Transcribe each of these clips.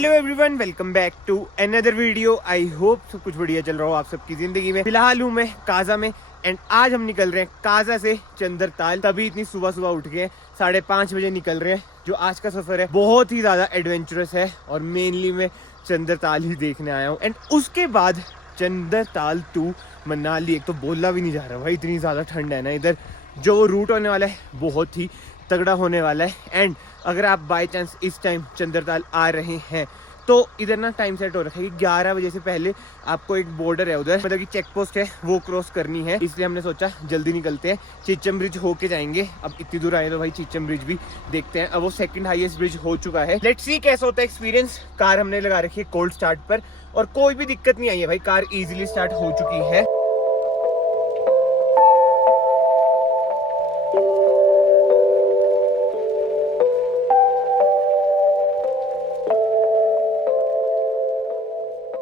Hello everyone, welcome back to another video. I hope सब कुछ बढ़िया चल रहा हो आप सबकी जिंदगी में। फिलहाल हूँ मैं काजा में एंड आज हम निकल रहे हैं काजा से चंद्रताल। तभी इतनी सुबह सुबह उठ गए, 5:30 बजे निकल रहे हैं। जो आज का सफर है बहुत ही ज्यादा एडवेंचरस है और मेनली मैं चंद्रताल ही देखने आया हूँ। एंड उसके बाद चंद्रताल टू मनाली। एक तो बोलना भी नहीं जा रहा भाई, इतनी ज्यादा ठंड है ना इधर। जो रूट होने वाला है बहुत ही तगड़ा होने वाला है। एंड अगर आप बाय चांस इस टाइम चंद्रताल आ रहे हैं तो इधर ना टाइम सेट हो रखा है कि 11 बजे से पहले आपको एक बॉर्डर है उधर, मतलब कि चेक पोस्ट है, वो क्रॉस करनी है। इसलिए हमने सोचा जल्दी निकलते हैं, चिचम ब्रिज होके जाएंगे। अब इतनी दूर आए तो भाई चिचम ब्रिज भी देखते हैं। अब वो सेकंड हाईएस्ट ब्रिज हो चुका है। लेट्स सी कैसा होता है एक्सपीरियंस। कार हमने लगा रखी है कोल्ड स्टार्ट पर और कोई भी दिक्कत नहीं आई है भाई, कार इजीली स्टार्ट हो चुकी है।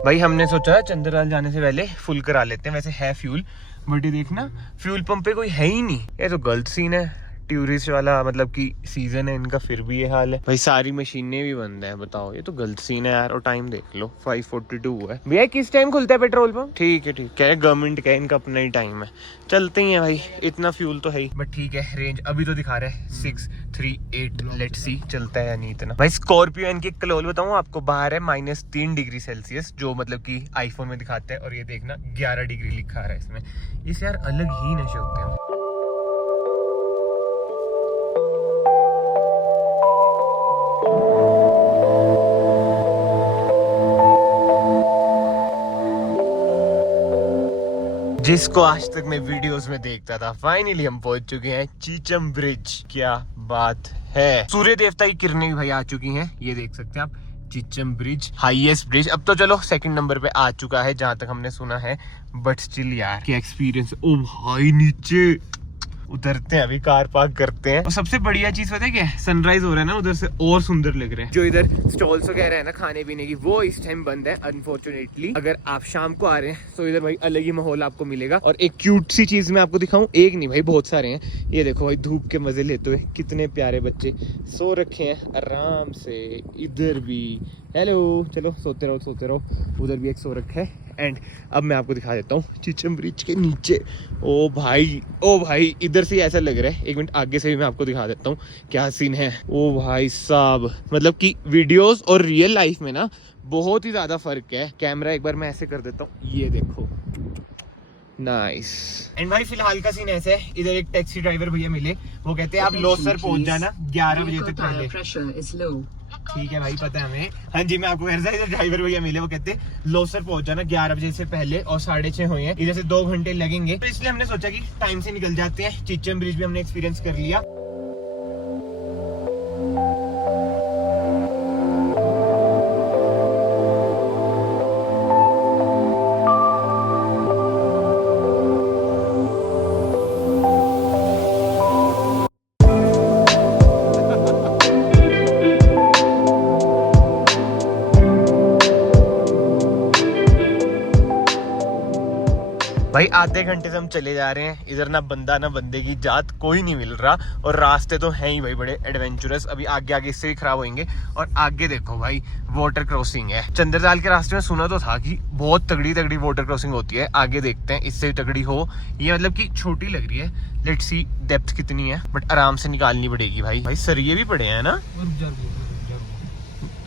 भाई हमने सोचा चंद्रताल जाने से पहले फुल करा लेते हैं। वैसे है फ्यूल, बट ये देखना फ्यूल पंप पे कोई है ही नहीं। ये तो गलत सीन है। टूरिस्ट वाला मतलब कि सीजन है इनका, फिर भी ये हाल है भाई। सारी मशीनें भी बंद है, बताओ ये तो गलत सीन है यार। और टाइम देख लो 5:42 हुआ है। भैया किस टाइम खुलता है पेट्रोल पंप? ठीक है गवर्नमेंट का इनका अपना ही टाइम है। चलते ही है भाई, इतना फ्यूल तो है ही। बट ठीक है, रेंज अभी तो दिखा रहा है 638। लेट्स सी चलता है या नहीं इतना। भाई स्कॉर्पियो इनकी कलोल बताऊं आपको, बाहर है -3 डिग्री सेल्सियस, जो मतलब कि आईफोन में दिखाते हैं। और ये देखना 11 डिग्री लिखा रहा है इसमें। इस यार अलग ही नशे होते हैं। जिसको आज तक मैं वीडियोस में देखता था, फाइनली हम पहुंच चुके हैं चिचम ब्रिज। क्या बात है। सूर्य देवता की किरणें भी भाई आ चुकी हैं, ये देख सकते हैं आप। Chicham bridge highest bridge. अब तो चलो सेकंड नंबर पे आ चुका है जहां तक हमने सुना है। बट स्टिल यार क्या एक्सपीरियंस। ओ भाई नीचे उतरते हैं, अभी कार पार्क करते हैं। और सबसे बढ़िया चीज पता है क्या है? सनराइज हो रहा है ना उधर से, और सुंदर लग रहा है। जो इधर स्टॉल्स वगैरह है ना खाने पीने की, वो इस टाइम बंद है अनफॉर्चुनेटली। अगर आप शाम को आ रहे हैं तो इधर भाई अलग ही माहौल आपको मिलेगा। और एक क्यूट सी चीज मैं आपको दिखाऊं, एक नहीं भाई बहुत सारे हैं। ये देखो भाई धूप के मजे लेते हुए कितने प्यारे बच्चे सो रखे हैं आराम से। इधर भी हेलो, चलो सोते रहो। उधर भी एक सो रखा है। एंड अब मैं आपको दिखा देता हूँ चिचम ब्रिज के नीचे। ओ भाई इधर से ऐसा लग रहा है। एक मिनट आगे से भी मैं आपको दिखा देता हूँ क्या सीन है। ओ भाई साहब, मतलब कि वीडियोस और रियल लाइफ में ना बहुत ही ज्यादा फर्क है। कैमरा एक बार मैं ऐसे कर देता हूँ, ये देखो नाइस। एंड भाई फिलहाल का सीन ऐसे है, इधर एक टैक्सी ड्राइवर भैया मिले। वो कहते हैं आप लोसर पहुंच जाना 11 बजे तक पहले। ठीक है भाई, पता है हमें। हाँ जी, मैं आपको कह रहा था इधर ड्राइवर भैया मिले, वो कहते हैं लोसर पहुंच जाना 11 बजे से पहले। और 6:30 हुए हैं, इधर से 2 घंटे लगेंगे। तो इसलिए हमने सोचा कि टाइम से निकल जाते हैं। चिचम ब्रिज भी हमने एक्सपीरियंस कर लिया। भाई आधे घंटे से हम चले जा रहे हैं, इधर ना बंदा ना बंदे की जात कोई नहीं मिल रहा। और रास्ते तो हैं ही भाई बड़े एडवेंचरस। अभी आगे इससे भी खराब होंगे। और आगे देखो भाई वाटर क्रॉसिंग है। चंद्रताल के रास्ते में सुना तो था कि बहुत तगड़ी वाटर क्रॉसिंग होती है। आगे देखते हैं इससे भी तगड़ी हो। ये मतलब कि छोटी लग रही है। लेट्स सी डेप्थ कितनी है, बट आराम से निकालनी पड़ेगी भाई सरिये भी पड़े हैं ना।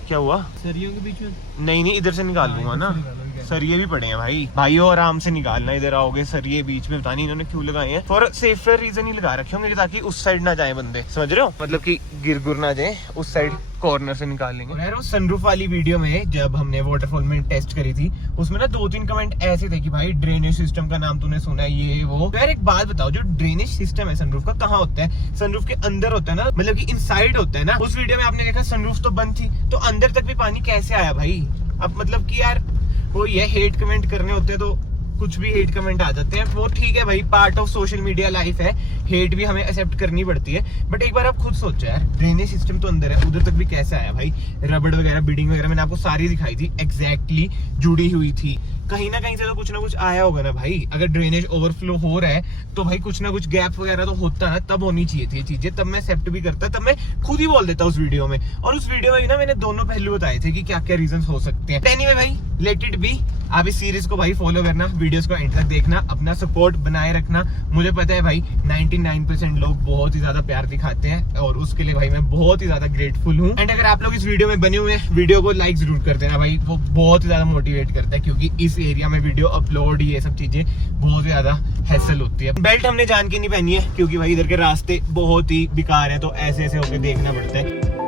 क्या हुआ? सरियों के बीच में नहीं इधर से निकाल लूंगा ना। सरिये भी पड़े हैं भाई आराम से निकालना। इधर आओगे सरिये बीच में, पता नहीं इन्होंने क्यों लगाए हैं। फॉर सेफर रीजन ही लगा रखे होंगे ताकि उस साइड ना जाए बंदे, समझ रहे हो? मतलब कि गिर ना जाए, उस साइड कॉर्नर से निकाल लेंगे। यार वो सनरूफ वाली वीडियो में जब हमने वाटरफॉल में टेस्ट करी थी, उसमें ना 2-3 कमेंट ऐसे थे कि भाई ड्रेनेज सिस्टम का नाम तूने सुना है, ये वो। यार एक बात बताओ, जो ड्रेनेज सिस्टम है सनरूफ का कहाँ होता है? सनरूफ के अंदर होता है ना, मतलब कि इनसाइड होता है ना। उस वीडियो में आपने देखा सनरूफ तो बंद थी, तो अंदर तक भी पानी कैसे आया भाई? अब मतलब कि यार वो ये हेट कमेंट करने होते तो कुछ भी हेट कमेंट आ जाते हैं, वो ठीक है भाई, part of social media life है, हेट भी हमें एक्सेप्ट करनी पड़ती है। बट एक बार आप खुद सोचो यार, ड्रेनेज सिस्टम तो अंदर है, उधर तक भी कैसे आया भाई? रबड़ वगैरह, बिल्डिंग वगैरह मैंने आपको सारी दिखाई थी, एग्जैक्टली जुड़ी हुई थी। कहीं ना कहीं से तो कुछ ना कुछ आया होगा ना भाई। अगर ड्रेनेज ओवरफ्लो हो रहा है तो भाई कुछ ना कुछ गैप वगैरह तो होता है, तब होनी चाहिए थी ये चीजें, तब मैं एक्सेप्ट भी करता, तब मैं खुद ही बोल देता उस वीडियो में। और उस वीडियो में भी ना मैंने दोनों पहलू बताए थे कि क्या क्या रीजन हो सकते हैं। एनीवे भाई, लेट इट बी। आप इस सीरीज को भाई फॉलो करना, वीडियोस को एंड तक देखना, अपना सपोर्ट बनाए रखना। मुझे पता है भाई 99% लोग बहुत ही ज्यादा प्यार दिखाते हैं और उसके लिए भाई मैं बहुत ही ज्यादा ग्रेटफुल हूँ। एंड अगर आप लोग इस वीडियो में बने हुए हैं, वीडियो को लाइक जरूर कर देना भाई, वो बहुत ही ज्यादा मोटिवेट करता है, क्योंकि इस एरिया में वीडियो अपलोड, ये सब चीजें बहुत ज्यादा हैसल होती है। बेल्ट हमने जान के नहीं पहनी है, क्योंकि भाई इधर के रास्ते बहुत ही बेकार है, तो ऐसे ऐसे होकर देखना पड़ता है।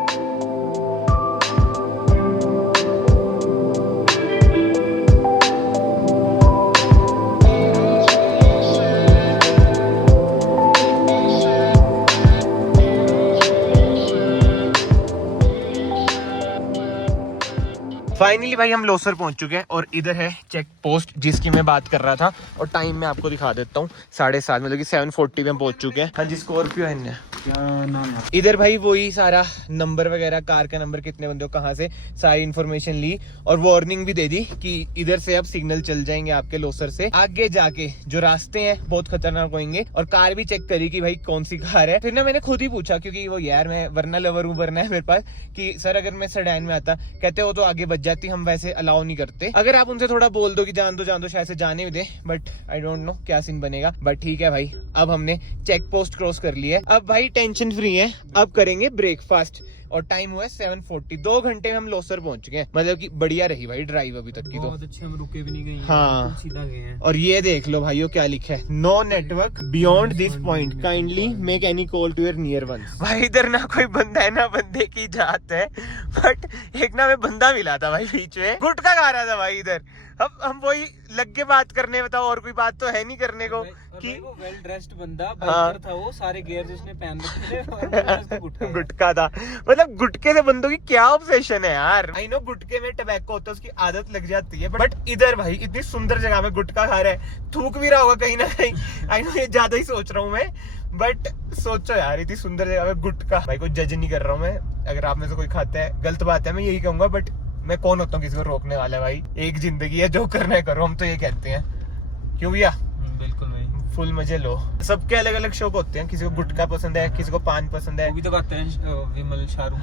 फाइनली भाई हम लोसर पहुंच चुके हैं और इधर है चेक पोस्ट जिसकी मैं बात कर रहा था। और टाइम मैं आपको दिखा देता हूँ, 7:30, मतलब कि 7:40 में हम पहुंच चुके हैं। हाँ जी, स्कॉर्पियो है। क्या नाम है? इधर भाई वही सारा नंबर वगैरह, कार का नंबर, कितने बंदे हो, कहाँ से, सारी इन्फॉर्मेशन ली और वार्निंग भी दे दी कि इधर से अब सिग्नल चल जाएंगे आपके लोसर से आगे जाके, जो रास्ते हैं बहुत खतरनाक होंगे। और कार भी चेक करी कि भाई कौन सी कार है। फिर ना मैंने खुद ही पूछा, क्योंकि वो यार मैं वरना लवर हूँ, वरना है मेरे पास, कि सर अगर मैं सेडान में आता, कहते हो तो आगे बच जाती, हम वैसे अलाउ नहीं करते। अगर आप उनसे थोड़ा बोल दो कि जान दो, शायद से जाने भी दे, बट आई डोंट नो क्या सीन बनेगा। बट ठीक है भाई, अब हमने चेक पोस्ट क्रॉस कर लिया है, अब भाई टेंशन फ्री है। अब करेंगे ब्रेकफास्ट और टाइम हुआ है 7:40। 2 घंटे में हम लोसर पहुंच गए, मतलब कि बढ़िया रही भाई ड्राइव अभी तक की, तो बहुत अच्छे, हम रुके भी नहीं गए। हाँ, सीधा गए हैं। और ये देख लो भाइयों क्या लिखा है, no network beyond this point, kindly make any call to your near ones. भाई इधर ना कोई बंदा है ना बंदे की जात है, बट एक ना मैं बंदा मिला था भाई बीच में, गुटखा खा रहा था भाई इधर। अब हम वही लग के बात करने, बताओ और कोई बात तो है नहीं करने को कि वो वेल ड्रेस्ड बंदा बाइकर था, वो सारे गियर्स उसने पहन रखे थे, गुटखा था। मतलब गुटके से बंदों की क्या ऑब्सेशन है यार। आई नो गुटके में टबैको होता है, उसकी आदत लग जाती है, बट इधर भाई इतनी सुंदर जगह में गुटखा खा रहा है, थूक भी रहा होगा कहीं ना कहीं। आई नो ये ज्यादा ही सोच रहा हूँ मैं, बट सोचो यार इतनी सुंदर जगह में गुटखा। भाई कोई जज नहीं कर रहा हूँ मैं, अगर आप में से कोई खाता है गलत बात है, मैं यही कहूंगा, बट मैं कौन होता हूँ किसी को रोकने वाला है भाई। एक जिंदगी है, जो करना है करो, हम तो ये कहते हैं। क्यों भैया? बिल्कुल भाई, फुल मजे लो। सबके अलग अलग शौक होते हैं, किसी को गुटखा पसंद है, किसी को पान पसंद है, वो भी तो खाते हैं विमल, शाहरुख।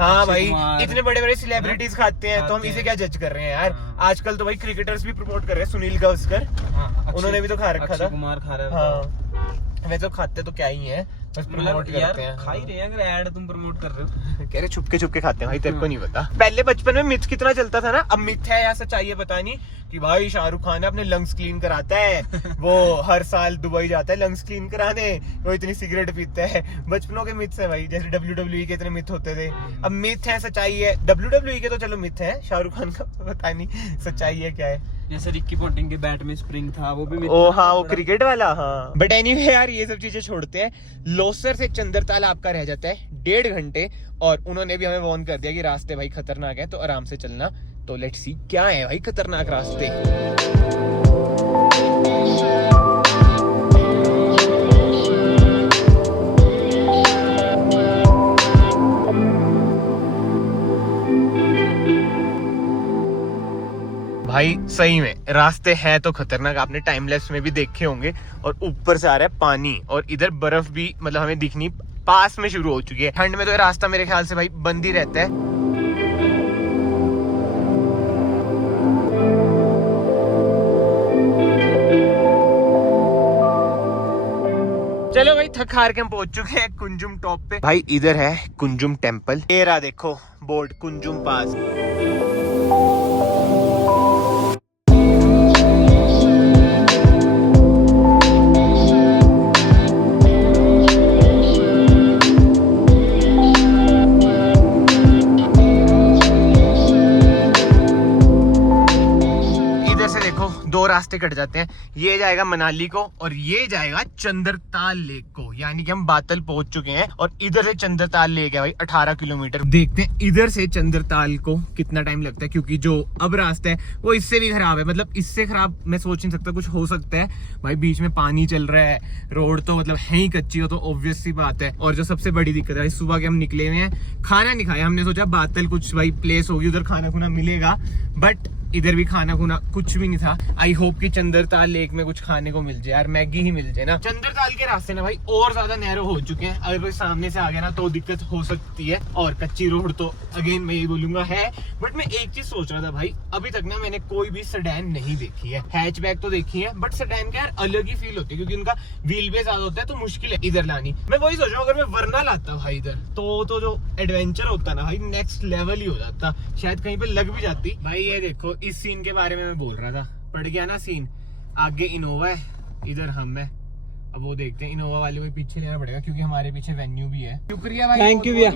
हाँ भाई, इतने बड़े बड़े सेलिब्रिटीज खाते हैं, तो हम इसे क्या जज कर रहे हैं यार। आजकल तो भाई क्रिकेटर्स भी प्रमोट कर रहे हैं, सुनील गावस्कर, उन्होंने भी तो खा रखा था, कुमार खा रहा है। वैसे तो खाते तो क्या ही है, बस प्रमोट करते हैं। खा ही रहे हैं, अगर ऐड तुम प्रमोट कर रहे हो। कह रहे छुपके छुपके खाते हैं भाई, तेरे को नहीं पता। पहले बचपन में मिथ कितना चलता था ना, अब मिथ है या सच्चाई है पता नहीं, कि भाई शाहरुख खान अपने लंग्स क्लीन कराता है, वो हर साल दुबई जाता है लंग्स क्लीन कराने, वो इतनी सिगरेट पीता है। बचपनों के मिथ्स है भाई, जैसे WWE के इतने मिथ होते थे, अब मिथ है सच्चाई है। WWE के तो चलो मिथ है, शाहरुख खान का पता नहीं सच्चाई है क्या है। जैसे रिक्की पोंटिंग के बैट में स्प्रिंग था, वो भी ओ हाँ, वो क्रिकेट वाला। हाँ, बट एनीवे यार ये सब चीजें छोड़ते हैं। लोसर से चंद्रताल आपका रह जाता है 1.5 घंटे, और उन्होंने भी हमें वार्न कर दिया कि रास्ते भाई खतरनाक है, तो आराम से चलना। तो लेट्स सी क्या है भाई खतरनाक रास्ते। भाई सही में रास्ते हैं तो खतरनाक, आपने टाइम लैप्स में भी देखे होंगे। और ऊपर से आ रहा है पानी, और इधर बर्फ भी मतलब हमें दिखनी पास में शुरू हो चुकी है। ठंड में तो ये रास्ता मेरे ख्याल से भाई बंद ही रहता है। चलो भाई, थक हार के हम पहुंच चुके हैं कुंजुम टॉप पे। भाई इधर है कुंजुम टेम्पल, ये रहा देखो बोर्ड, कुंजुम पास। दो रास्ते कट जाते हैं, ये जाएगा मनाली को और ये जाएगा चंद्रताल लेक को। यानी कि हम बातल पहुंच चुके हैं और इधर से चंद्रताल लेक है भाई 18 किलोमीटर। देखते हैं इधर से चंद्रताल को कितना टाइम लगता है, क्योंकि जो अब रास्ता है वो इससे भी खराब है। मतलब इससे खराब मैं सोच नहीं सकता कुछ हो सकता है भाई। बीच में पानी चल रहा है, रोड तो मतलब है ही कच्ची, हो तो ऑब्वियस सी बात है। और जो सबसे बड़ी दिक्कत है, सुबह के हम निकले हुए हैं, खाना नहीं खाया। हमने सोचा बातल कुछ भाई प्लेस होगी उधर खाना खुना मिलेगा, बट इधर भी खाना खुना कुछ भी नहीं था। आई होप कि चंद्रताल लेक में कुछ खाने को मिल जाए यार, मैगी ही मिल जाए ना। चंद्रताल के रास्ते ना भाई और ज्यादा नैरो हो चुके हैं, अगर कोई सामने से आ गया ना तो दिक्कत हो सकती है। और कच्ची रोड तो अगेन मैं यही बोलूंगा है। बट मैं एक चीज सोच रहा था भाई, अभी तक ना मैंने कोई भी सेडान नहीं देखी है। हैचबैक तो देखी है, बट सेडान का यार अलग ही फील होती है, क्योंकि उनका व्हील बेस ज्यादा होता है, तो मुश्किल है इधर लानी। मैं वही सोच रहा हूँ, अगर मैं वरना लाता भाई इधर तो जो एडवेंचर होता ना भाई नेक्स्ट लेवल ही हो जाता, शायद कहीं पे लग भी जाती। भाई ये देखो, इस सीन के बारे में मैं बोल रहा था, पड़ गया ना सीन। आगे इनोवा है, इधर हम है। अब वो देखते हैं, इनोवा वाले को पीछे लेना पड़ेगा क्योंकि हमारे पीछे वेन्यू भी है। शुक्रिया भाई, थैंक यू भैया।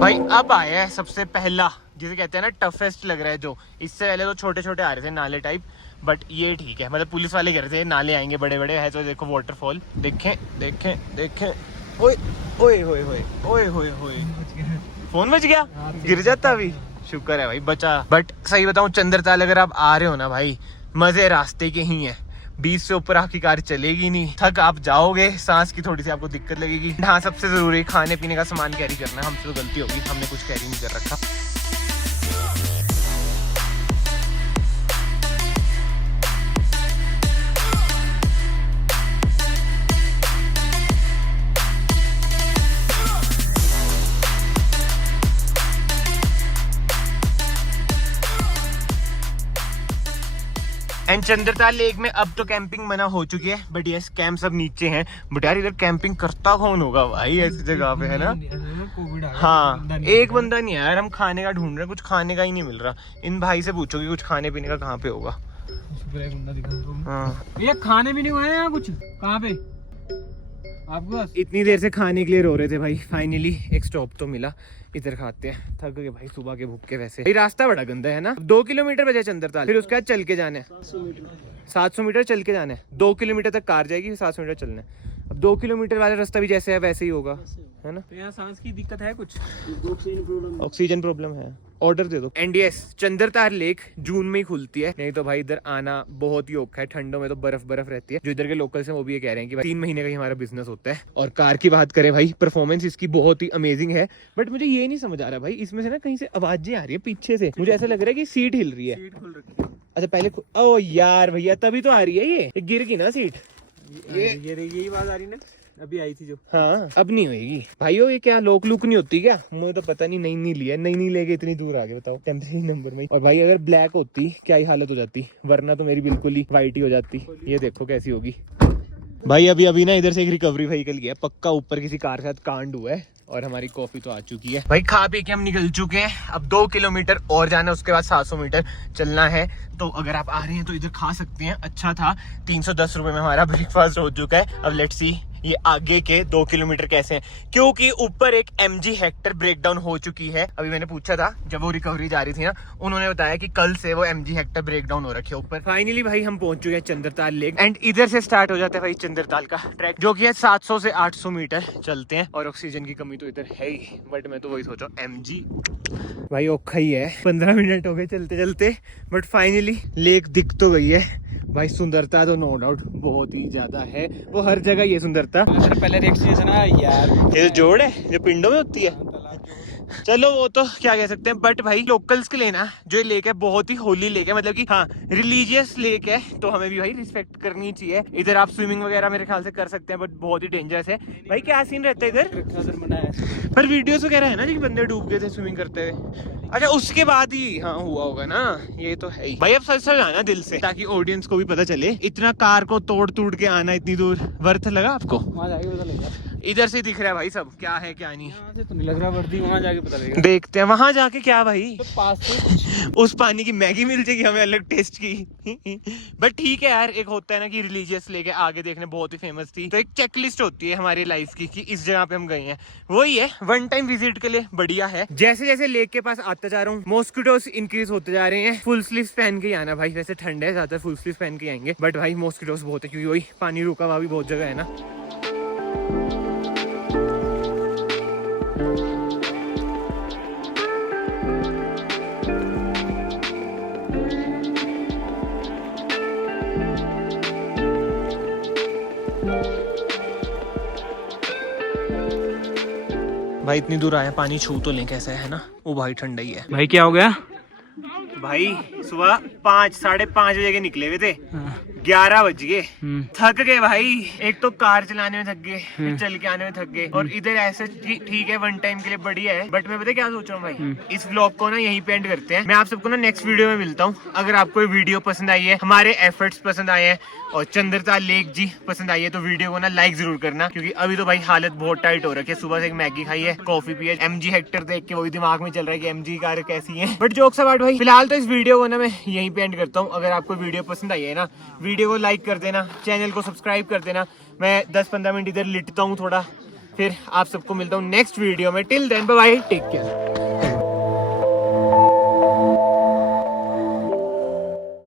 भाई अब आया है सबसे पहला, जिसे कहते हैं ना टफेस्ट लग रहा है जो। इससे पहले तो छोटे छोटे आ रहे थे नाले टाइप, बट ये ठीक है। मतलब पुलिस वाले कह रहे थे नाले आएंगे बड़े बड़े है, तो देखो वाटरफॉल देखें देखें देखें। ओए ओए ओए ओए ओए ओए ओए, फोन बच गया, गिर जाता अभी। शुक्र है भाई बचा। बट सही बताऊं, चंद्रताल अगर आप आ रहे हो ना भाई, मजे रास्ते के ही हैं। 20 से ऊपर आपकी कार चलेगी नहीं, थक आप जाओगे, सांस की थोड़ी सी आपको दिक्कत लगेगी। हाँ, सबसे जरूरी खाने पीने का सामान कैरी करना। हमसे तो गलती होगी, हमने कुछ कैरी नहीं कर रखा। एंड चंद्रताल लेक में अब तो कैंपिंग मना हो चुकी है, बट यस कैंप सब नीचे हैं। बट यार इधर कैंपिंग करता कौन होगा भाई ऐसी जगह पे, है ना? हाँ, एक बंदा नहीं है यार। हम खाने का ढूंढ रहे हैं, कुछ खाने का ही नहीं मिल रहा। इन भाई से पूछो कि कुछ खाने पीने का कहाँ पे होगा। हाँ, ये खाने भी नहीं हुए हैं कुछ, कहाँ पे आपके पास? इतनी देर से खाने के लिए रो रहे थे भाई, फाइनली एक स्टॉप तो मिला। इधर खाते हैं, थक गए भाई सुबह के भूख के। वैसे ये रास्ता बड़ा गंदा है ना। 2 किलोमीटर बचे चंद्रताल, फिर उसके बाद चल के जाना है। 700 मीटर चल के जाना है। 2 किलोमीटर तक कार जाएगी, 700 मीटर चलना है। अब 2 किलोमीटर वाला रास्ता भी जैसे है वैसे ही होगा, है ना? तो यहाँ सांस की दिक्कत है कुछ? ऑक्सीजन प्रॉब्लम है, ऑर्डर दे दो। एंड यस, चंद्रताल लेक जून में ही खुलती है, नहीं तो भाई इधर आना बहुत ही औखा है। ठंडों में तो बर्फ बर्फ रहती है। जो इधर के लोकल्स हैं वो भी ये कह रहे हैं कि भाई 3 महीने का ही हमारा बिजनेस होता है। और कार की बात करें भाई, परफॉर्मेंस इसकी बहुत ही अमेजिंग है। बट मुझे ये नहीं समझ आ रहा भाई, इसमें से ना कहीं से आवाजें आ रही है पीछे से। मुझे ऐसा लग रहा है कि सीट हिल रही है। सीट खुल रखी है। अच्छा पहले ओ यार भैया, तभी तो आ रही है ये गिर गई ना सीट। ये यही आवाज आ रही ना, अभी आई थी जो। हाँ, अब नहीं होगी भाइयों। ये क्या लोक लुक नहीं होती क्या? मुझे तो पता नहीं, नई लिया, नई लेके इतनी दूर आ गए, बताओ टेम्परेरी नंबर में। और भाई अगर ब्लैक होती क्या ही हालत हो जाती, वरना तो मेरी बिल्कुल ही वाइट ही हो जाती। ये देखो कैसी होगी भाई। अभी ना इधर से एक रिकवरी व्हीकल गया, पक्का ऊपर किसी कार के साथ कांड हुआ है। और हमारी कॉफी तो आ चुकी है भाई। खा पी के हम निकल चुके हैं। अब 2 किलोमीटर और जाना है, उसके बाद 700 मीटर चलना है। तो अगर आप आ रहे हैं तो इधर खा सकते हैं। अच्छा था, 310 रुपए में हमारा ब्रेकफास्ट हो चुका है। अब लेट्स सी ये आगे के 2 किलोमीटर कैसे हैं, क्योंकि ऊपर एक MG हेक्टर ब्रेकडाउन हो चुकी है। अभी मैंने पूछा था जब वो रिकवरी जा रही थी ना, उन्होंने बताया कि कल से वो MG हेक्टर ब्रेकडाउन हो रखी है ऊपर। फाइनली भाई हम पहुंच चुके हैं चंद्रताल लेक। एंड इधर से स्टार्ट हो जाता है भाई चंद्रताल का ट्रैक, जो कि है 700 से 800 मीटर चलते हैं। और ऑक्सीजन की कमी तो इधर है ही, बट मैं तो वही सोचा MG भाई औखा ही है। 15 मिनट हो गए चलते चलते, बट फाइनली लेक दिख तो गई है भाई। सुंदरता तो नो डाउट बहुत ही ज्यादा है, वो हर जगह ये सुंदरता। पहले रिएक्शन ना यार, ये जो जोड़ है जो पिंडों में होती है, चलो वो तो क्या कह सकते हैं। बट भाई लोकल्स के लिए ना जो ये लेक है बहुत ही होली लेक है, मतलब कि हाँ रिलीजियस लेक है, तो हमें भी भाई रिस्पेक्ट करनी चाहिए। इधर आप स्विमिंग वगैरह मेरे ख्याल से कर सकते हैं, बट बहुत ही डेंजरस है भाई। क्या सीन रहता है इधर? पर वीडियोस वगैरह है ना जी, बंदे डूब गए थे स्विमिंग करते हुए। अच्छा उसके बाद ही हाँ हुआ होगा ना, ये तो है ही भाई। अब सच आना दिल से, ताकि ऑडियंस को भी पता चले। इतना कार को तोड़ के आना इतनी दूर वर्थ लगा आपको? इधर से दिख रहा है भाई सब, क्या है क्या नहीं। यहाँ से तो नहीं लग रहा वर्दी, वहाँ जाके पता लगेगा। देखते हैं वहां जाके क्या भाई, तो पास से उस पानी की मैगी मिल जाएगी हमें अलग टेस्ट की। बट ठीक है यार, एक होता है ना कि रिलीजियस लेके आगे देखने बहुत ही फेमस थी, तो एक चेकलिस्ट होती है हमारी लाइफ की कि इस जगह पे हम गए हैं, वही है। वन टाइम विजिट के लिए बढ़िया है। जैसे जैसे लेक के पास आता जा रहा हूँ मॉस्किटोस इंक्रीज होते जा रहे हैं। फुल स्लीव्स पहन के आना भाई, वैसे ठंड है ज्यादा, फुल स्लीव्स पहन के आएंगे, बट भाई मॉस्किटोस बहुत है क्योंकि वही पानी रुका हुआ भी बहुत जगह है ना। भाई इतनी दूर आया, पानी छू तो लें कैसा है ना। ओ भाई ठंडा ही है भाई। क्या हो गया भाई, सुबह 5 साढ़े 5 बजे के निकले हुए थे, 11 बज गए, थक गए भाई। एक तो कार चलाने में थक गए, फिर चल के आने में थक गए, और इधर ऐसे ठीक है वन टाइम के लिए बढ़िया है। बट मैं पता क्या सोच रहा हूँ भाई, इस व्लॉग को ना यहीं पे एंड करते हैं। मैं आप सबको ना नेक्स्ट वीडियो में मिलता हूँ। अगर आपको ये वीडियो पसंद आई है, हमारे एफर्ट्स पसंद आए हैं और चंद्रताल लेक जी पसंद आई है, तो वीडियो को ना लाइक जरूर करना, क्योंकि अभी तो भाई हालत बहुत टाइट हो रखी है। सुबह से एक मैगी खाई है, कॉफी पी है, MG हेक्टर देख के वही दिमाग में चल रहा है कि MG कार कैसी है। बट जोक्स अपार्ट भाई, फिलहाल तो इस वीडियो को ना मैं यहीं पे एंड करता हूँ। अगर आपको वीडियो पसंद आई है ना, वीडियो को लाइक कर देना, चैनल को सब्सक्राइब कर देना। मैं 10-15 मिनट इधर लिटता हूँ थोड़ा, फिर आप सबको मिलता हूँ नेक्स्ट वीडियो में। Till then bye bye, take care.